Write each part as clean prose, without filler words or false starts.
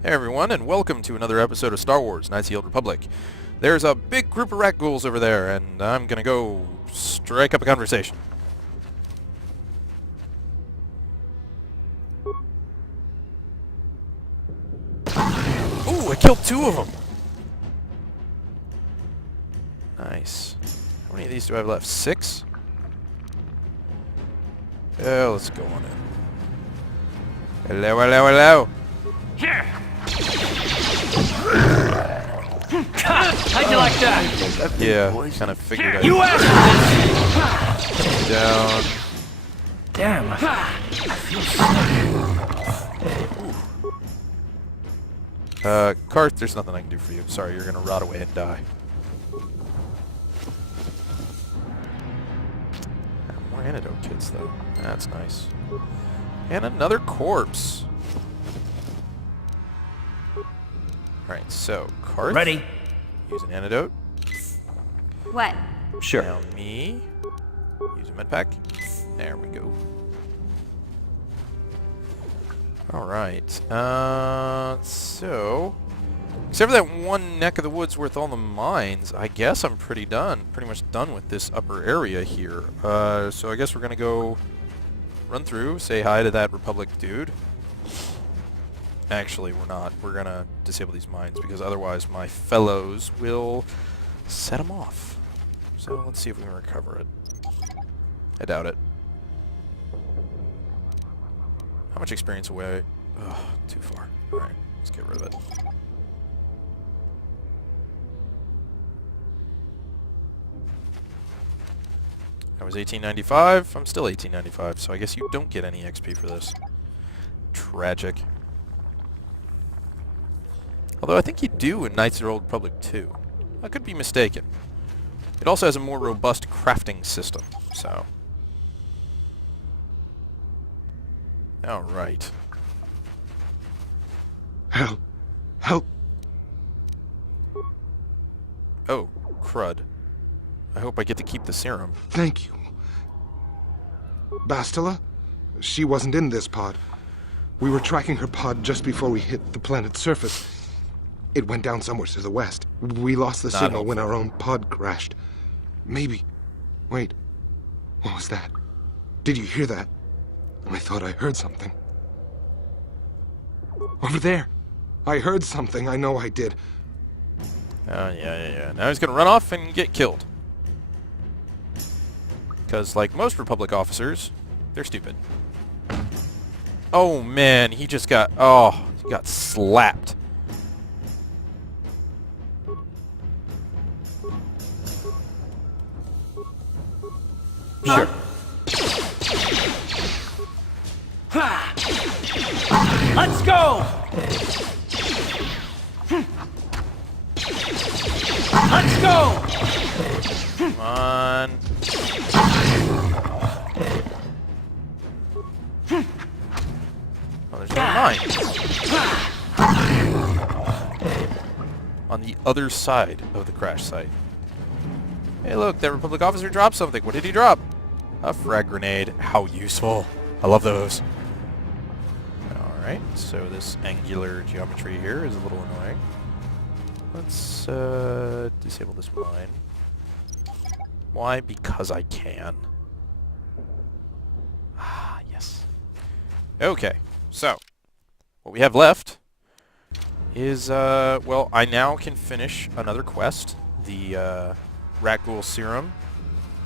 Hey everyone, and welcome to another episode of Star Wars: Knights of the Old Republic. There's a big group of Rakghouls over there, and I'm gonna go strike up a conversation. Ooh, I killed two of them! Nice. How many of these do I have left? 6? Yeah, let's go on in. Hello, hello, hello! Here! How'd you like that? Yeah, kind of figured I'd You asked take down. Damn. Karth, there's nothing I can do for you. Sorry, you're gonna rot away and die. More antidote kits, though. That's nice. And another corpse. Alright, so, Karth. Ready? Use an antidote. What? Sure. Now me. Use a med pack. There we go. Alright, so... Except for that one neck of the woods with all the mines, I guess I'm pretty much done with this upper area here. So I guess we're gonna go run through, say hi to that Republic dude. Actually, we're not. We're gonna disable these mines because otherwise my fellows will set them off. So let's see if we can recover it. I doubt it. How much experience away? Ugh, too far. Alright, let's get rid of it. That was 1895. I'm still 1895, so I guess you don't get any XP for this. Tragic. Although I think you do in Knights of the Old Republic too. I could be mistaken. It also has a more robust crafting system, so... Alright. Help! Help! Oh, crud. I hope I get to keep the serum. Thank you. Bastila? She wasn't in this pod. We were tracking her pod just before we hit the planet's surface. It went down somewhere to the west. We lost the signal when our own pod crashed. Maybe. Wait. What was that? Did you hear that? I thought I heard something. Over there. I heard something. I know I did. Yeah. Now he's gonna run off and get killed. Because, like most Republic officers, they're stupid. Oh, man, he just got... Oh, he got slapped. Sure. Let's go! Let's go! Come on. Oh, there's no mine. On the other side of the crash site. Hey, look, that Republic officer dropped something. What did he drop? A frag grenade. How useful. I love those. Alright, so this angular geometry here is a little annoying. Let's disable this mine. Why? Because I can. Ah, yes. Okay, so what we have left is, well, I now can finish another quest, the Rakghoul serum,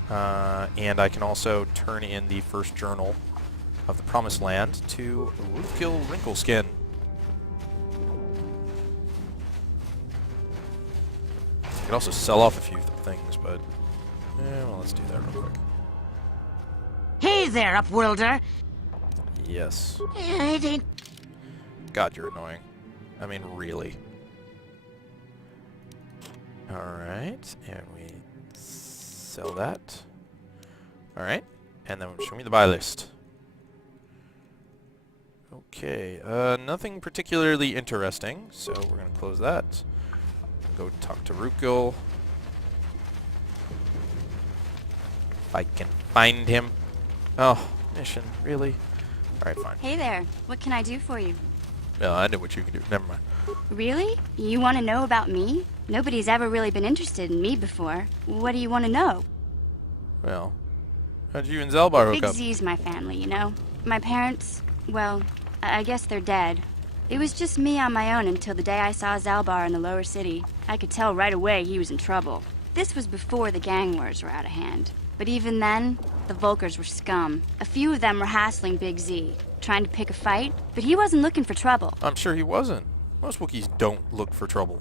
and I can also turn in the first journal of the Promised Land to Rukil Wrinkle Skin. I could also sell off a few things, but well, let's do that real quick. Hey there, Upworlder! Yes. It ain't... God, you're annoying. I mean, really. Alright, and we sell that. Alright, and then show me the buy list. Okay, nothing particularly interesting, so we're gonna close that. Go talk to Rukil. If I can find him. Oh, mission, really? Alright, fine. Hey there. What can I do for you? Well, I know what you can do. Never mind. Really? You want to know about me? Nobody's ever really been interested in me before. What do you want to know? Well, how'd you and Zelbar hook Big up? Z's my family, you know? My parents, well, I guess they're dead. It was just me on my own until the day I saw Zalbar in the lower city. I could tell right away he was in trouble. This was before the gang wars were out of hand. But even then, the Volkers were scum. A few of them were hassling Big Z, trying to pick a fight, but he wasn't looking for trouble. I'm sure he wasn't. Most Wookiees don't look for trouble.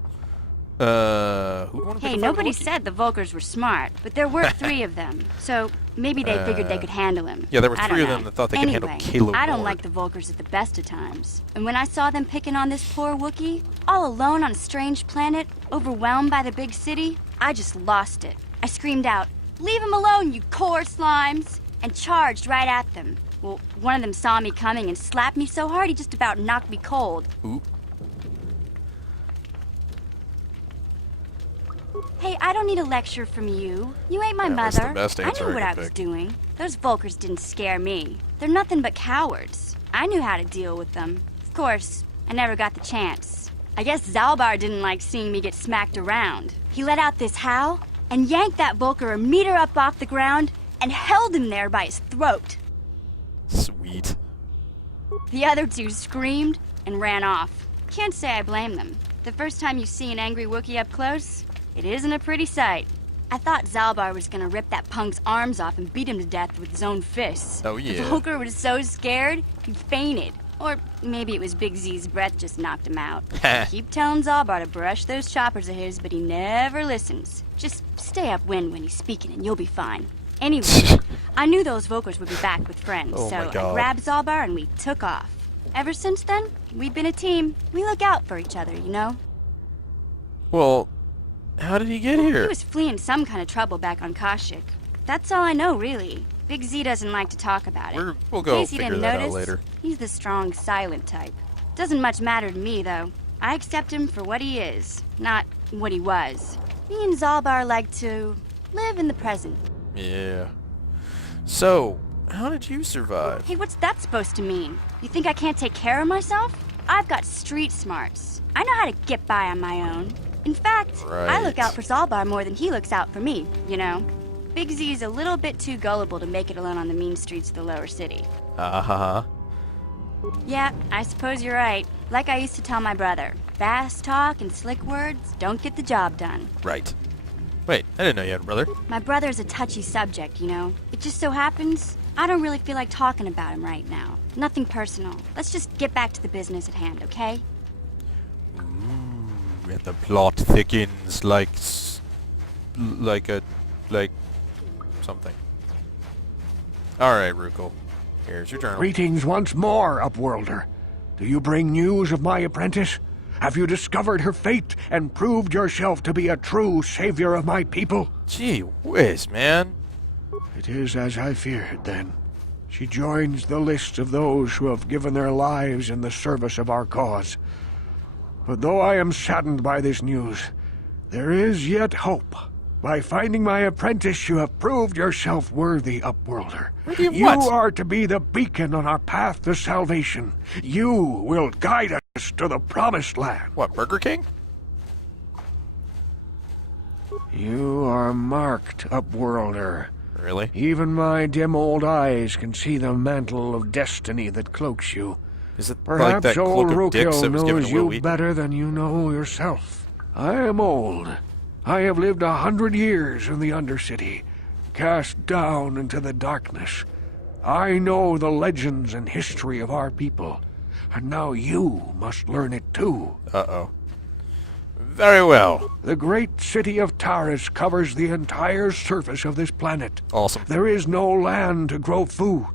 Who wanted to Hey, pick a fight nobody with a Wookiee? said the Volkers were smart, but there were 3 of them, so maybe they figured they could handle him. Yeah, there were I 3 don't of them know. that thought they Anyway, could handle Caleb I don't Ward. like the Volkers at the best of times. And when I saw them picking on this poor Wookiee, all alone on a strange planet, overwhelmed by the big city, I just lost it. I screamed out, "Leave him alone, you core slimes!" and charged right at them. Well, one of them saw me coming and slapped me so hard he just about knocked me cold. Ooh. Hey, I don't need a lecture from you. You ain't my Yeah, that's the mother. best I answer knew I what could I was pick. doing. Those Volkers didn't scare me. They're nothing but cowards. I knew how to deal with them. Of course, I never got the chance. I guess Zalbar didn't like seeing me get smacked around. He let out this howl and yanked that Volker a meter up off the ground and held him there by his throat. Sweet. The other 2 screamed and ran off. Can't say I blame them. The first time you see an angry Wookiee up close, it isn't a pretty sight. I thought Zalbar was gonna rip that punk's arms off and beat him to death with his own fists. Oh, yeah. The Volker was so scared, he fainted. Or maybe it was Big Z's breath just knocked him out. I keep telling Zalbar to brush those choppers of his, but he never listens. Just stay upwind when he's speaking and you'll be fine. Anyway, I knew those Volkers would be back with friends, Oh, so my I God. grabbed Zalbar and we took off. Ever since then, we've been a team. We look out for each other, you know? Well, how did he get here? He was fleeing some kind of trouble back on Kashyyyk. That's all I know, really. Big Z doesn't like to talk about it. We'll go In case you figure didn't that out notice, later. he's the strong, silent type. Doesn't much matter to me, though. I accept him for what he is, not what he was. Me and Zalbar like to live in the present. Yeah. So, how did you survive? Hey, what's that supposed to mean? You think I can't take care of myself? I've got street smarts. I know how to get by on my own. In fact, I look Right. out for Zalbar more than he looks out for me, you know? Big Z's a little bit too gullible to make it alone on the mean streets of the lower city. Uh-huh. Yeah, I suppose you're right. Like I used to tell my brother, fast talk and slick words don't get the job done. Right. Wait, I didn't know you had a brother. My brother's a touchy subject, you know? It just so happens I don't really feel like talking about him right now. Nothing personal. Let's just get back to the business at hand, okay? And the plot thickens like something. Alright, Rukil. Here's your journal. Greetings once more, Upworlder. Do you bring news of my apprentice? Have you discovered her fate and proved yourself to be a true savior of my people? Gee whiz, man. It is as I feared, then. She joins the list of those who have given their lives in the service of our cause. But though I am saddened by this news, there is yet hope. By finding my apprentice, you have proved yourself worthy, Upworlder. Worthy of You what? are to be the beacon on our path to salvation. You will guide us to the promised land. What, Burger King? You are marked, Upworlder. Really? Even my dim old eyes can see the mantle of destiny that cloaks you. Is it like Perhaps that old cloak of dicks Rukil that was given knows to Will you Wheaton? better than you know yourself. I am old. I have lived 100 years in the Undercity, cast down into the darkness. I know the legends and history of our people, and now you must learn it too. Uh-oh. Very well. The great city of Taris covers the entire surface of this planet. Awesome. There is no land to grow food.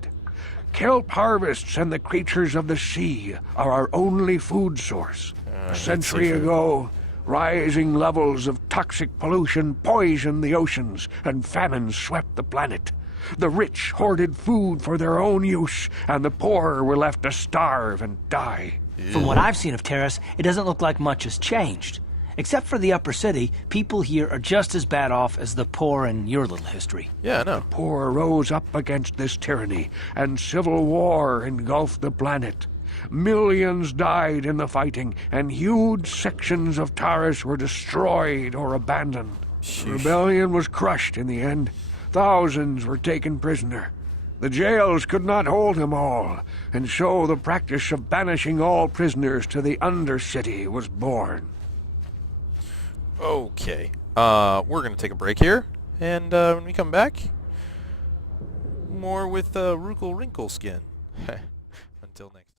Kelp harvests and the creatures of the sea are our only food source. A century seafood. ago, rising levels of toxic pollution poisoned the oceans, and famine swept the planet. The rich hoarded food for their own use, and the poor were left to starve and die. From what I've seen of Terrace, it doesn't look like much has changed. Except for the upper city, people here are just as bad off as the poor in your little history. Yeah, I know. Poor rose up against this tyranny, and civil war engulfed the planet. Millions died in the fighting, and huge sections of Taris were destroyed or abandoned. The rebellion was crushed in the end. Thousands were taken prisoner. The jails could not hold them all, and so the practice of banishing all prisoners to the Undercity was born. Okay. We're going to take a break here, and when we come back, more with Rukil Wrinkle Skin. Until next.